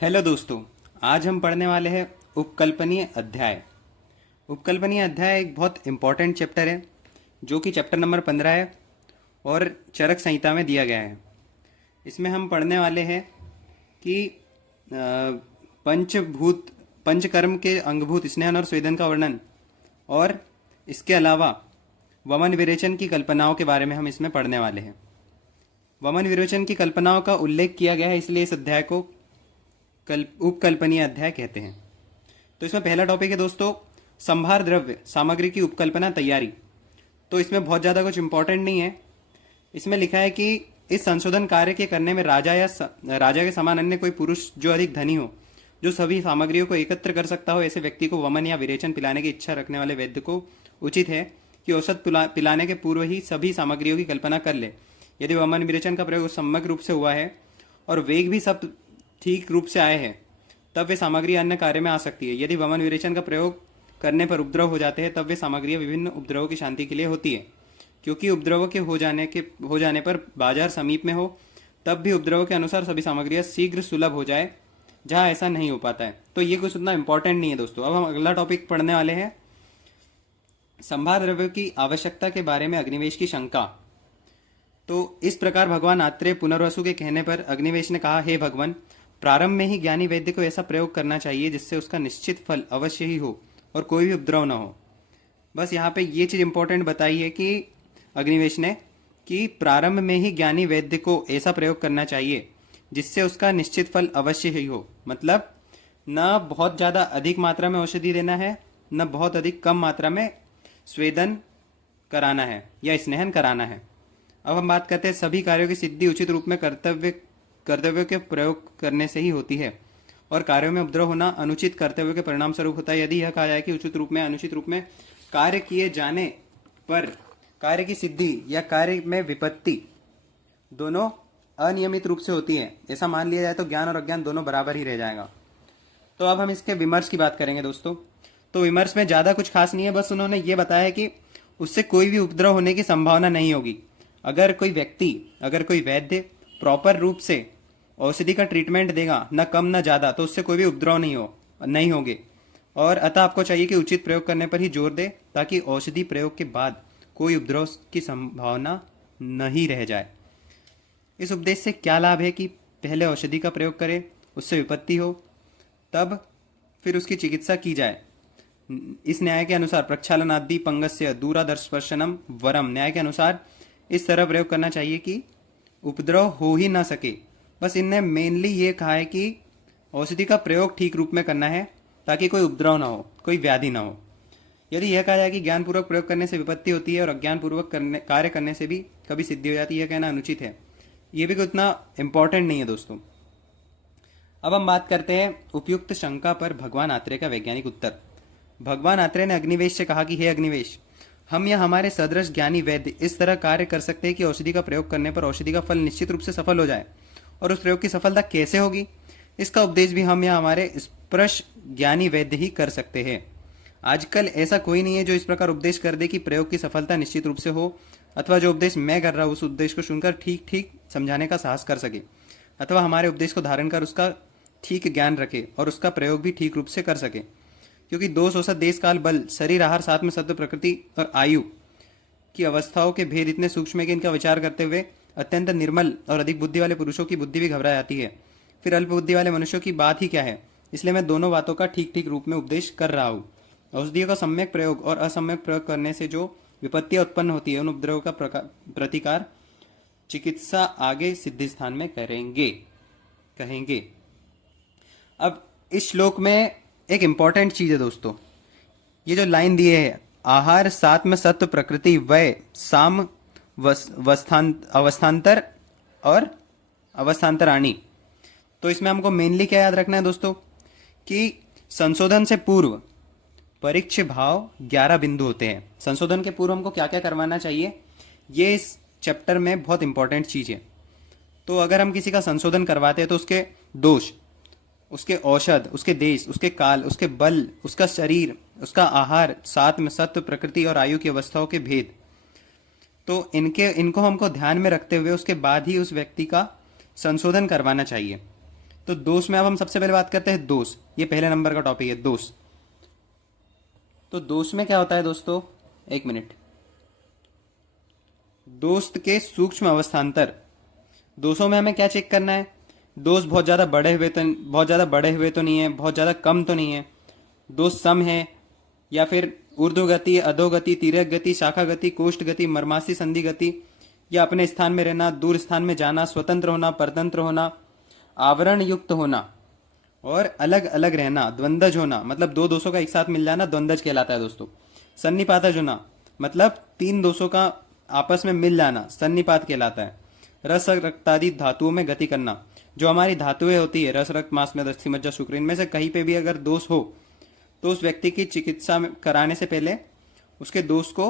Hello दोस्तों। आज हम पढ़ने वाले हैं उपकल्पनीय अध्याय। उपकल्पनीय अध्याय एक बहुत इंपॉर्टेंट चैप्टर है जो कि चैप्टर नंबर 15 है और चरक संहिता में दिया गया है। इसमें हम पढ़ने वाले हैं कि पंचभूत पंचकर्म के अंगभूत स्नेहन और स्वेदन का वर्णन और इसके अलावा वमन विरेचन की कल्पनाओं के बारे में हम इसमें पढ़ने वाले हैं। वमन विरोचन की कल्पनाओं का उल्लेख किया गया है, इसलिए इस अध्याय को उपकल्पनीय अध्याय कहते हैं। तो इसमें पहला टॉपिक है दोस्तों, संभार द्रव्य सामग्री की उपकल्पना तैयारी। तो इसमें बहुत ज़्यादा कुछ इंपॉर्टेंट नहीं है। इसमें लिखा है कि इस संशोधन कार्य के करने में राजा के समान अन्य कोई पुरुष जो अधिक धनी हो, जो सभी सामग्रियों को एकत्र कर सकता हो, ऐसे व्यक्ति को वमन या विरेचन पिलाने की इच्छा रखने वाले वैद्य को उचित है कि औषध पिलाने के पूर्व ही सभी सामग्रियों की कल्पना कर ले। यदि वमन विरेचन का प्रयोग सम्यक रूप से हुआ है और वेग भी सब ठीक रूप से आए हैं, तब वे सामग्री अन्य कार्य में आ सकती है। यदि वमन विरेचन का प्रयोग करने पर उपद्रव हो जाते हैं, तब वे सामग्रियां विभिन्न उपद्रवों की शांति के लिए होती है। क्योंकि उपद्रवों के हो जाने पर बाजार समीप में हो, तब भी उपद्रव के अनुसार सभी सामग्रियां शीघ्र सुलभ हो जाए, जहां ऐसा नहीं हो पाता है। तो ये कुछ उतना इंपॉर्टेंट नहीं है दोस्तों। अब हम अगला टॉपिक पढ़ने वाले हैं, संभार द्रव्य की आवश्यकता के बारे में अग्निवेश की शंका। तो इस प्रकार भगवान आत्रेय पुनर्वसु के कहने पर अग्निवेश ने कहा, हे भगवान, प्रारंभ में ही ज्ञानी वैद्य को ऐसा प्रयोग करना चाहिए जिससे उसका निश्चित फल अवश्य ही हो और कोई भी उपद्रव न हो। बस यहाँ पे ये चीज इंपॉर्टेंट बताई है कि अग्निवेश ने कि प्रारंभ में ही ज्ञानी वैद्य को ऐसा प्रयोग करना चाहिए जिससे उसका निश्चित फल अवश्य ही हो। मतलब न बहुत ज्यादा अधिक मात्रा में औषधि देना है, न बहुत अधिक कम मात्रा में स्वेदन कराना है या स्नेहन कराना है। अब हम बात करते हैं, सभी कार्यों की सिद्धि उचित रूप में कर्तव्यों के प्रयोग करने से ही होती है और कार्यों में उपद्रव होना अनुचित कर्तव्यों के परिणाम स्वरूप होता है। यदि यह कहा जाए कि उचित रूप में अनुचित रूप में कार्य किए जाने पर कार्य की सिद्धि या कार्य में विपत्ति दोनों अनियमित रूप से होती है, ऐसा मान लिया जाए तो ज्ञान और अज्ञान दोनों बराबर ही रह जाएगा। तो अब हम इसके विमर्श की बात करेंगे दोस्तों। तो विमर्श में ज्यादा कुछ खास नहीं है, बस उन्होंने ये बताया है कि उससे कोई भी उपद्रव होने की संभावना नहीं होगी। अगर कोई वैद्य प्रॉपर रूप से औषधि का ट्रीटमेंट देगा, न कम न ज्यादा, तो उससे कोई भी उपद्रव नहीं होंगे। और अतः आपको चाहिए कि उचित प्रयोग करने पर ही जोर दे, ताकि औषधि प्रयोग के बाद कोई उपद्रव की संभावना नहीं रह जाए। इस उपदेश से क्या लाभ है कि पहले औषधि का प्रयोग करें, उससे विपत्ति हो, तब फिर उसकी चिकित्सा की जाए। इस न्याय के अनुसार प्रक्षालनादि पंगस्य दूरादर्शपर्शनम वरम, न्याय के अनुसार इस तरह प्रयोग करना चाहिए कि उपद्रव हो ही ना सके। बस इनने मेनली ये कहा है कि औषधि का प्रयोग ठीक रूप में करना है ताकि कोई उपद्रव ना हो, कोई व्याधि ना हो। यदि यह कहा जाए कि ज्ञानपूर्वक प्रयोग करने से विपत्ति होती है और अज्ञानपूर्वक कार्य करने से भी कभी सिद्धि हो जाती है, यह कहना अनुचित है। यह भी उतना इंपॉर्टेंट नहीं है दोस्तों। अब हम बात करते हैं उपयुक्त शंका पर भगवान आत्रेय का वैज्ञानिक उत्तर। भगवान आत्रेय ने अग्निवेश से कहा कि हे अग्निवेश, हम या हमारे सदृश ज्ञानी वैद्य इस तरह कार्य कर सकते हैं कि औषधि का प्रयोग करने पर औषधि का फल निश्चित रूप से सफल हो जाए। और उस प्रयोग की सफलता कैसे होगी, इसका उपदेश भी हम या हमारे स्पर्श ज्ञानी वैद्य ही कर सकते हैं। आजकल ऐसा कोई नहीं है जो इस प्रकार उपदेश कर दे कि प्रयोग की सफलता निश्चित रूप से हो, अथवा जो उपदेश मैं कर रहा हूं उस उपदेश को सुनकर ठीक ठीक समझाने का साहस कर सके, अथवा हमारे उपदेश को धारण कर उसका ठीक ज्ञान रखे और उसका प्रयोग भी ठीक रूप से कर सके। क्योंकि दोष औसत देश काल बल शरीर आहार साथ में सत्व प्रकृति और आयु की अवस्थाओं के भेद इतने सूक्ष्म है कि इनका विचार करते हुए अत्यंत निर्मल और अधिक बुद्धि वाले पुरुषों की बुद्धि भी घबरा जाती है, फिर अल्प बुद्धि वाले मनुष्यों की बात ही क्या है। इसलिए मैं दोनों बातों का ठीक ठीक रूप में उपदेश कर रहा हूँ। औषधियों का सम्यक प्रयोग और असम्यक प्रयोग करने से जो विपत्तियां उत्पन्न होती है, उन उपद्रवों का प्रतिकार चिकित्सा आगे सिद्धि स्थान में कहेंगे। अब इस श्लोक में एक इंपॉर्टेंट चीज है दोस्तों, ये जो लाइन दिए है, आहार सात में सत्व प्रकृति वय साम अवस्थांतर और अवस्थांतराणी। तो इसमें हमको मेनली क्या याद रखना है दोस्तों कि संशोधन से पूर्व परीक्ष भाव 11 बिंदु होते हैं। संशोधन के पूर्व हमको क्या क्या करवाना चाहिए, ये इस चैप्टर में बहुत इंपॉर्टेंट चीज है। तो अगर हम किसी का संशोधन करवाते हैं तो उसके दोष, उसके औषध, उसके देश, उसके काल, उसके बल, उसका शरीर, उसका आहार, साथ में सत्व प्रकृति और आयु की अवस्थाओं के भेद, तो इनको हमको ध्यान में रखते हुए उसके बाद ही उस व्यक्ति का संशोधन करवाना चाहिए। तो दोष में अब हम सबसे पहले बात करते हैं दोष। ये पहले नंबर का टॉपिक है, दोष। तो दोष में क्या होता है दोस्तों, एक मिनट। दोस्त के सूक्ष्म अवस्थान्तर। दोषों में हमें क्या चेक करना है, दोष बहुत ज्यादा बड़े हुए तो नहीं है, बहुत ज्यादा कम तो नहीं है, दोष सम है, या फिर ऊर्ध्व गति, अधोगति, तिर्यक गति, शाखा गति, कोष्ठ गति, मर्मासी संधि गति, या अपने स्थान में रहना, दूर स्थान में जाना, स्वतंत्र होना, परतंत्र होना, आवरण युक्त होना और अलग अलग रहना, द्वंद्वज होना, मतलब दो दोषों का एक साथ मिल जाना द्वंद्वज कहलाता है दोस्तों। सन्निपातज होना, मतलब तीन दोषों का आपस में मिल जाना सन्निपात कहलाता है। रस रक्तादि धातुओं में गति करना, जो हमारी धातुएं होती है रस, रक्त, मांस, मेद, अस्थि, मज्जा, शुक्र, इनमें से कहीं पे भी अगर दोष हो तो उस व्यक्ति की चिकित्सा कराने से पहले उसके दोष को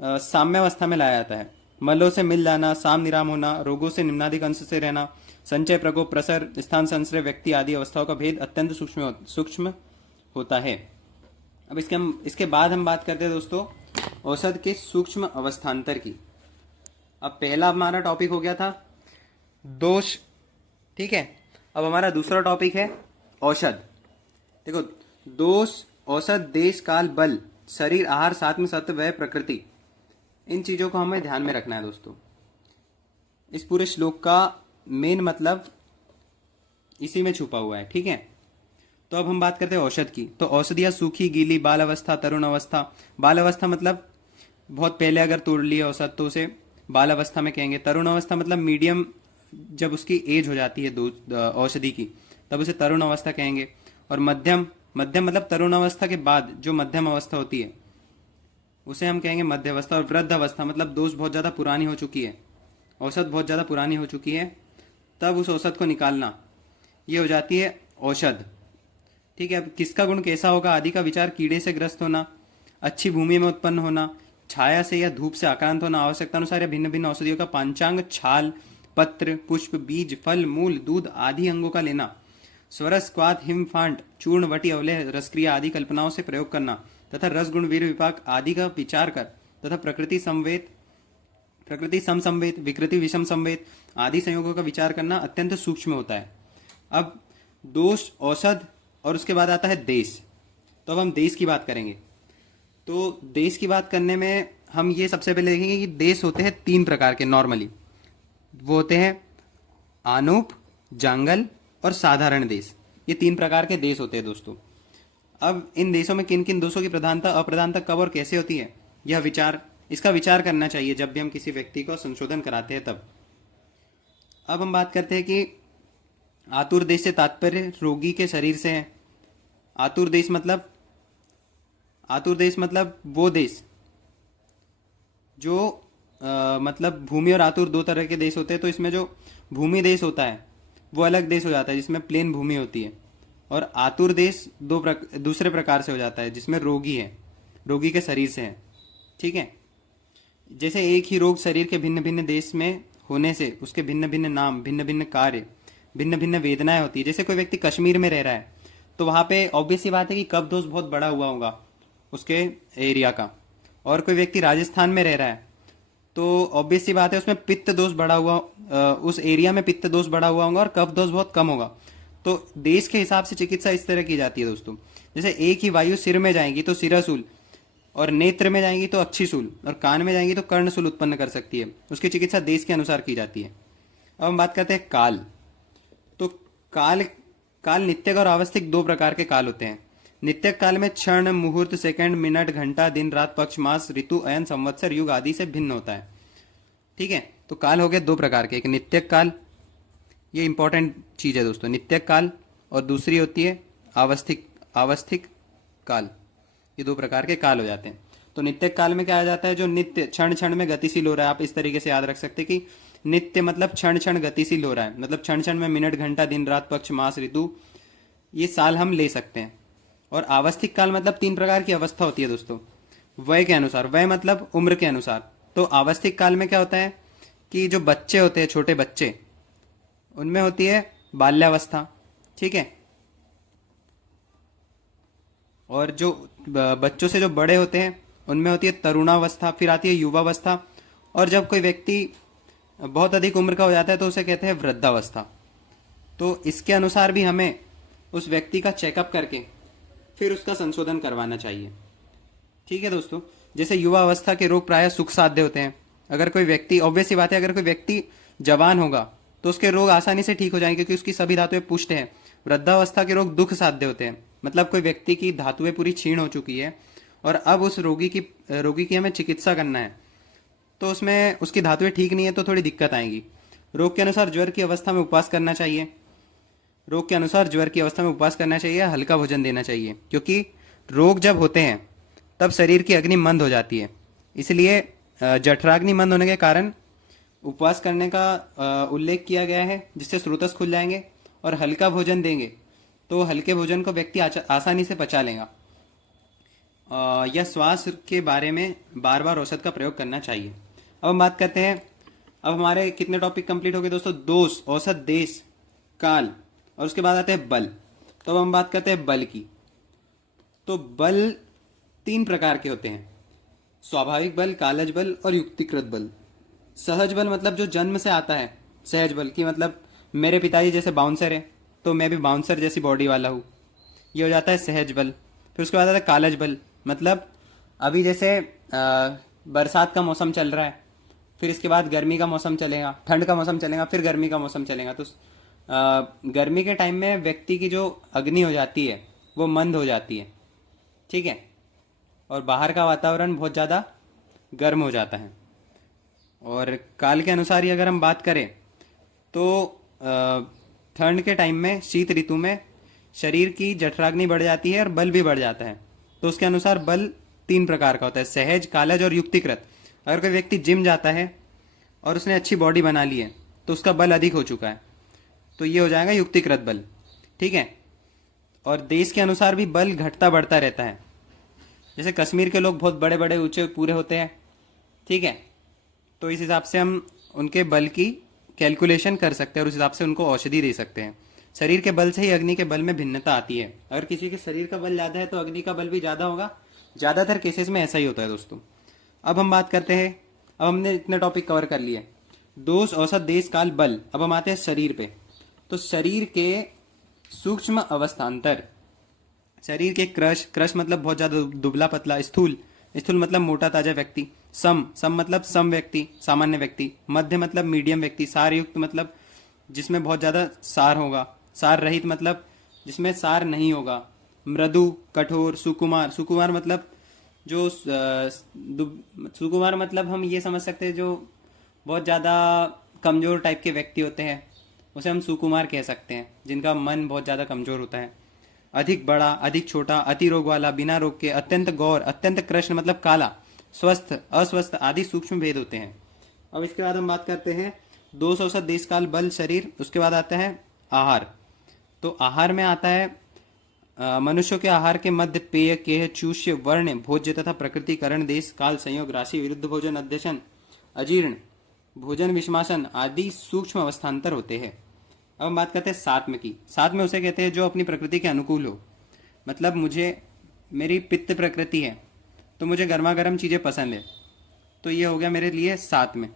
साम्यावस्था में लाया जाता है। मलों से मिल जाना, साम निराम होना, रोगों से निम्नाधिक अंश से रहना, संचय, प्रकोप, प्रसर, स्थान संश्रय, व्यक्ति आदि अवस्थाओं का भेद अत्यंत सूक्ष्म होता है। अब इसके बाद हम बात करते हैं दोस्तों औषध के सूक्ष्म अवस्थान्तर की। अब पहला हमारा टॉपिक हो गया था दोष, ठीक है। अब हमारा दूसरा टॉपिक है औषध। देखो, दोष, औषध, देश, काल, बल, शरीर, आहार, साथ में सत्व, वय, प्रकृति, इन चीजों को हमें ध्यान में रखना है दोस्तों। इस पूरे श्लोक का मेन मतलब इसी में छुपा हुआ है, ठीक है। तो अब हम बात करते हैं औषध की। तो औषधियां सूखी, गीली, बाल अवस्था, तरुण अवस्था। बाल अवस्था मतलब बहुत पहले अगर तोड़ ली औषध तो उसे बाल अवस्था में कहेंगे। तरुण अवस्था मतलब मीडियम, जब उसकी एज हो जाती है औषधि की तब उसे तरुण अवस्था कहेंगे। और मध्यम मतलब तरुण अवस्था के बाद जो मध्यम अवस्था होती है उसे हम कहेंगे मध्य अवस्था। और वृद्ध अवस्था मतलब दोष बहुत ज्यादा पुरानी हो चुकी है, औषध बहुत ज्यादा पुरानी हो चुकी है, तब उस औषध को निकालना, ये हो जाती है औषध, ठीक है। अब किसका गुण कैसा होगा आदि का विचार, कीड़े से ग्रस्त होना, अच्छी भूमि में उत्पन्न होना, छाया से या धूप से आक्रांत होना, आवश्यकता अनुसार या भिन्न भिन्न औषधियों का पांचांग, छाल, पत्र, पुष्प, बीज, फल, मूल, दूध आदि अंगों का लेना, स्वरस, क्वाथ, हिमफांट, चूर्ण, वटी, अवलेह, रसक्रिया आदि कल्पनाओं से प्रयोग करना तथा रस, गुण, वीर, विपाक आदि का विचार कर तथा प्रकृति सम संवेद, विकृति विषम संवेद आदि संयोगों का विचार करना अत्यंत सूक्ष्म होता है। अब दोष, औषध और उसके बाद आता है देश। तो अब हम देश की बात करेंगे। तो देश की बात करने में हम ये सबसे पहले देखेंगे कि देश होते हैं तीन प्रकार के नॉर्मली। वो होते हैं आनूप, जांगल और साधारण देश। ये तीन प्रकार के देश होते हैं दोस्तों। अब इन देशों में किन किन दोषों की प्रधानता अप्रधानता कब और कैसे होती है, इसका विचार करना चाहिए जब भी हम किसी व्यक्ति को संशोधन कराते हैं तब। अब हम बात करते हैं कि आतुर देश से तात्पर्य रोगी के शरीर से है। आतुर देश मतलब वो देश जो मतलब भूमि और आतुर दो तरह के देश होते हैं। तो इसमें जो भूमि देश होता है वो अलग देश हो जाता है जिसमें प्लेन भूमि होती है, और आतुर देश दूसरे प्रकार से हो जाता है जिसमें रोगी के शरीर से है, ठीक है। जैसे एक ही रोग शरीर के भिन्न भिन्न देश में होने से उसके भिन्न भिन्न नाम, भिन्न भिन्न कार्य, भिन्न भिन्न वेदनाएं होती है। जैसे कोई व्यक्ति कश्मीर में रह रहा है तो वहां पे ऑब्वियस सी बात है कि कफ दोष बहुत बड़ा हुआ होगा उसके एरिया का, और कोई व्यक्ति राजस्थान में रह रहा है तो ऑब्वियस सी बात है उसमें पित्त दोष बढ़ा हुआ, उस एरिया में पित्त दोष बढ़ा हुआ होगा और कफ दोष बहुत कम होगा। तो देश के हिसाब से चिकित्सा इस तरह की जाती है दोस्तों। जैसे एक ही वायु सिर में जाएगी तो सिरासूल, और नेत्र में जाएंगी तो अक्षिशूल, और कान में जाएंगी तो कर्णशूल उत्पन्न कर सकती है। उसकी चिकित्सा देश के अनुसार की जाती है। अब हम बात करते हैं काल। तो काल नित्यक और आवस्थिक दो प्रकार के काल होते हैं। नित्यक काल में क्षण, मुहूर्त, सेकंड, मिनट, घंटा, दिन, रात, पक्ष, मास, ऋतु, अयन, संवत्सर, युग आदि से भिन्न होता है, ठीक है। तो काल हो गए दो प्रकार के, एक नित्यक काल, ये इंपॉर्टेंट चीज है दोस्तों, नित्यक काल, और दूसरी होती है आवस्थिक काल। ये दो प्रकार के काल हो जाते हैं। तो नित्यक काल में क्या आ जाता है, जो नित्य क्षण क्षण में गतिशील हो रहा है। आप इस तरीके से याद रख सकते कि नित्य मतलब क्षण क्षण गतिशील हो रहा है, मतलब क्षण क्षण में मिनट, घंटा, दिन, रात, पक्ष, मास, ऋतु, ये साल हम ले सकते हैं। और आवस्थिक काल मतलब तीन प्रकार की अवस्था होती है दोस्तों, वय के अनुसार। वय मतलब उम्र के अनुसार। तो आवस्थिक काल में क्या होता है कि जो बच्चे होते हैं, छोटे बच्चे, उनमें होती है बाल्यावस्था, ठीक है। और जो बच्चों से जो बड़े होते हैं उनमें होती है तरुणावस्था, फिर आती है युवावस्था, और जब कोई व्यक्ति बहुत अधिक उम्र का हो जाता है तो उसे कहते हैं वृद्धावस्था। तो इसके अनुसार भी हमें उस व्यक्ति का चेकअप करके फिर उसका संशोधन करवाना चाहिए। ठीक है दोस्तों, जैसे युवा अवस्था के रोग प्रायः सुख साध्य होते हैं। अगर कोई व्यक्ति, ऑब्वियस सी बात है, अगर कोई व्यक्ति जवान होगा तो उसके रोग आसानी से ठीक हो जाएंगे क्योंकि उसकी सभी धातुएं पुष्ट हैं। वृद्धावस्था के रोग दुख साध्य होते हैं, मतलब कोई व्यक्ति की धातुएं पूरी क्षीण हो चुकी है और अब उस रोगी की हमें चिकित्सा करना है, तो उसमें उसकी धातुएं ठीक नहीं है तो थोड़ी दिक्कत आएगी। रोग के अनुसार ज्वर की अवस्था में उपवास करना चाहिए। रोग के अनुसार ज्वर की अवस्था में उपवास करना चाहिए, हल्का भोजन देना चाहिए, क्योंकि रोग जब होते हैं तब शरीर की अग्नि मंद हो जाती है। इसलिए जठराग्नि मंद होने के कारण उपवास करने का उल्लेख किया गया है, जिससे स्रोतस खुल जाएंगे। और हल्का भोजन देंगे तो हल्के भोजन को व्यक्ति आसानी से पचा लेगा। यह श्वास के बारे में बार बार औषध का प्रयोग करना चाहिए। अब हम बात करते हैं, अब हमारे कितने टॉपिक कंप्लीट हो गए दोस्तों? दोष, औषध, देश, काल, और उसके बाद आते हैं बल। तो अब हम बात करते हैं बल की। तो बल 3 प्रकार के होते हैं: स्वाभाविक बल, कालज बल और युक्तिकृत बल। सहज बल मतलब जो जन्म से आता है, सहज बल की मतलब मेरे पिताजी जैसे बाउंसर है तो मैं भी बाउंसर जैसी बॉडी वाला हूँ, ये हो जाता है सहज बल। फिर उसके बाद आता है कालज बल, मतलब अभी जैसे बरसात का मौसम चल रहा है, फिर इसके बाद गर्मी का मौसम चलेगा, ठंड का मौसम चलेगा, फिर गर्मी का मौसम चलेगा। तो गर्मी के टाइम में व्यक्ति की जो अग्नि हो जाती है वो मंद हो जाती है, ठीक है, और बाहर का वातावरण बहुत ज़्यादा गर्म हो जाता है। और काल के अनुसार ही अगर हम बात करें तो ठंड के टाइम में, शीत ऋतु में शरीर की जठराग्नि बढ़ जाती है और बल भी बढ़ जाता है। तो उसके अनुसार बल 3 प्रकार का होता है: सहज, कालज और युक्तिकृत। अगर कोई व्यक्ति जिम जाता है और उसने अच्छी बॉडी बना ली है तो उसका बल अधिक हो चुका है, तो ये हो जाएगा युक्तिकृत बल, ठीक है। और देश के अनुसार भी बल घटता बढ़ता रहता है। जैसे कश्मीर के लोग बहुत बड़े बड़े ऊंचे पूरे होते हैं, ठीक है, तो इस हिसाब से हम उनके बल की कैलकुलेशन कर सकते हैं और उस हिसाब से उनको औषधि दे सकते हैं। शरीर के बल से ही अग्नि के बल में भिन्नता आती है। अगर किसी के शरीर का बल ज़्यादा है तो अग्नि का बल भी ज़्यादा होगा। ज़्यादातर केसेस में ऐसा ही होता है दोस्तों। अब हम बात करते हैं, अब हमने इतने टॉपिक कवर कर लिए: दोष, औषध, देश, काल, बल। अब हम आते हैं शरीर पे। तो शरीर के सूक्ष्म अवस्थान्तर, शरीर के क्रश, क्रश मतलब बहुत ज़्यादा दुबला पतला, स्थूल, स्थूल मतलब मोटा ताजा व्यक्ति, सम, सम मतलब सम व्यक्ति, सामान्य व्यक्ति, मध्य मतलब मीडियम व्यक्ति, सार युक्त मतलब जिसमें बहुत ज़्यादा सार होगा, सार रहित मतलब जिसमें सार नहीं होगा, मृदु, कठोर, सुकुमार, सुकुमार मतलब जो सुकुमार मतलब हम ये समझ सकते हैं जो बहुत ज़्यादा कमज़ोर टाइप के व्यक्ति होते हैं, उसे हम सुकुमार कह सकते हैं, जिनका मन बहुत ज़्यादा कमज़ोर होता है। अधिक बड़ा, अधिक छोटा, अति रोग वाला, बिना रोग के, अत्यंत गौर, अत्यंत कृष्ण मतलब काला, स्वस्थ, अस्वस्थ आदि सूक्ष्म भेद होते हैं। अब इसके बाद हम बात करते हैं दोष, औषध, देश, काल, बल, शरीर। उसके बाद आता है आहार। तो आहार में आता है मनुष्यों के आहार के मध्य पेय, केह, चूष्य, वर्ण, भोज्य तथा प्रकृति, करण, देश, काल, संयोग, राशि, विरुद्ध भोजन, अध्यशन, अजीर्ण, भोजन, विषमासन आदि सूक्ष्म अवस्थान्तर होते हैं। अब हम बात करते हैं सात्म की। सात्म उसे कहते हैं जो अपनी प्रकृति के अनुकूल हो, मतलब मेरी पित्त प्रकृति है तो मुझे गर्मा गर्म चीज़ें पसंद है, तो ये हो गया मेरे लिए सात्म।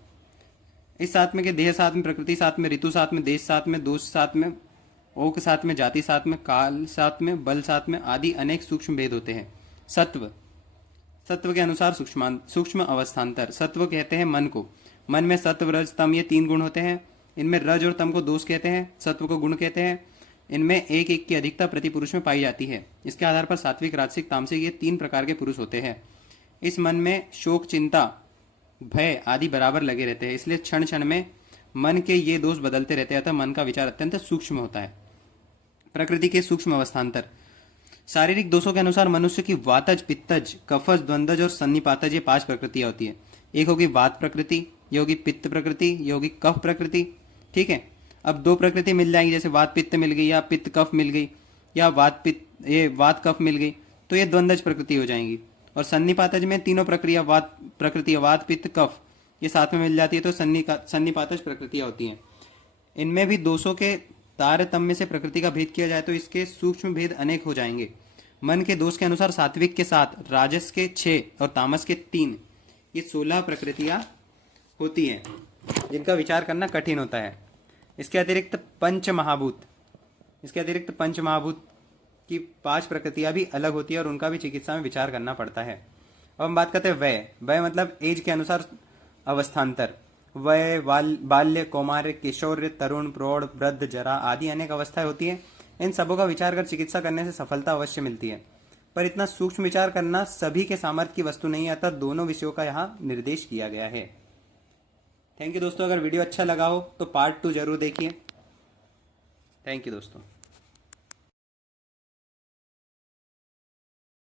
इस सात्म के देह सात्म, प्रकृति सात्म, ऋतु सात्म, देश सात्म, दोष सात्म, ओक सात्म, जाति सात्म, काल सात्म, बल सात्म आदि अनेक सूक्ष्म भेद होते हैं। सत्व, सत्व के अनुसार सूक्ष्म अवस्थान्तर। सत्व कहते हैं मन को। मन में सत्व, रज, तम ये 3 गुण होते हैं। इनमें रज और तम को दोष कहते हैं, सत्व को गुण कहते हैं। इनमें एक एक की अधिकता प्रति पुरुष में पाई जाती है। इसके आधार पर सात्विक, राजसिक, तामसिक ये 3 प्रकार के पुरुष होते हैं। इस मन में शोक, चिंता, भय आदि बराबर लगे रहते हैं, इसलिए क्षण क्षण में मन के ये दोष बदलते रहते हैं, अतः मन का विचार अत्यंत सूक्ष्म होता है। प्रकृति के सूक्ष्म अवस्थान्तर। शारीरिक दोषों के अनुसार मनुष्य की वातज, पित्तज, कफज, द्वंद्वज और सन्निपातज ये 5 प्रकृतियां होती है। एक होगी वात प्रकृति, ये होगी पित्त प्रकृति, ये होगी कफ प्रकृति, ठीक है। अब 2 प्रकृति मिल जाएंगी, जैसे वात पित्त मिल गई या पित्त कफ मिल गई या वात कफ मिल गई, तो ये द्वंद्वज प्रकृति हो जाएंगी। और सन्निपातज में तीनों प्रक्रिया वात पित्त कफ ये साथ में मिल जाती है, तो सन्निपातज प्रकृतियां होती हैं। इनमें भी दोषों के तारतम्य से प्रकृति का भेद किया जाए तो इसके सूक्ष्म भेद अनेक हो जाएंगे। मन के दोष के अनुसार सात्विक के 7, राजस के 6 और तामस के 3 ये 16 प्रकृतियां होती हैं, जिनका विचार करना कठिन होता है। इसके अतिरिक्त पंच महाभूत, की 5 प्रकृतियां भी अलग होती है और उनका भी चिकित्सा में विचार करना पड़ता है। अब हम बात करते हैं वय मतलब एज के अनुसार अवस्थान्तर। वय, बाल्य, कौमार्य, किशोर, तरुण, प्रौढ़, वृद्ध, जरा आदि अनेक अवस्थाएं होती हैं। इन सबों का विचार कर चिकित्सा करने से सफलता अवश्य मिलती है, पर इतना सूक्ष्म विचार करना सभी के सामर्थ्य की वस्तु नहीं है, अतः दोनों विषयों का यहाँ निर्देश किया गया है। थैंक यू दोस्तों, अगर वीडियो अच्छा लगा हो तो पार्ट 2 जरूर देखिए। थैंक यू दोस्तों।